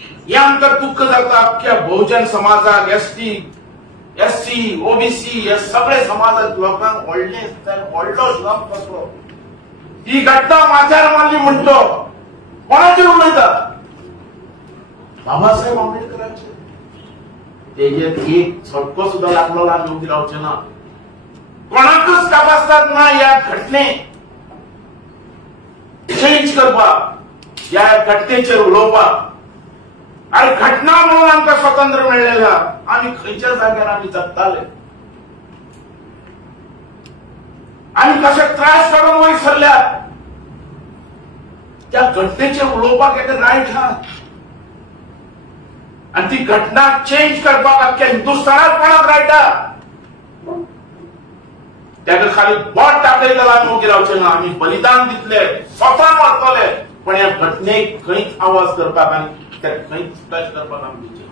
हे आमकां दुःख जाता अख्ख्या बहुजन समाजाक एसटी एससी ओबीसी हे सगळे समाजात लोकांक व्हडलो श्रम कसलो ही घटना माझ्यावर मारली म्हणतो कोणाचेर उलयता बाबासाहेब आंबेडकरांचेर तेजेर एक छटको सुद्धा लागलो येवंक रावचे ना कोणाकच तपासतात ना या घटनेक चेंज करपाक या घटनेचेर उलोवपाक आणि घटना म्हणून आमकां स्वातंत्र्य मेळ्ळेला आमी खंयच्या जाग्यार आमी जगताले आमी कशे त्रास काडून वयर सरल्यात त्या घटनेचेर उलोवपाक एक रायट हा आणि ती घटना चेंज करपाक अख्ख्या हिंदुस्थानात कोणाक रायट हा त्याका खाली बोट दाखयताला आमी उगी रावचे ना आमी बलिदान दितले स्वता मरतले पण ह्या घटनेक खंयच आवाज करपाक आनी खंयच टच करपाक आमी दिवचे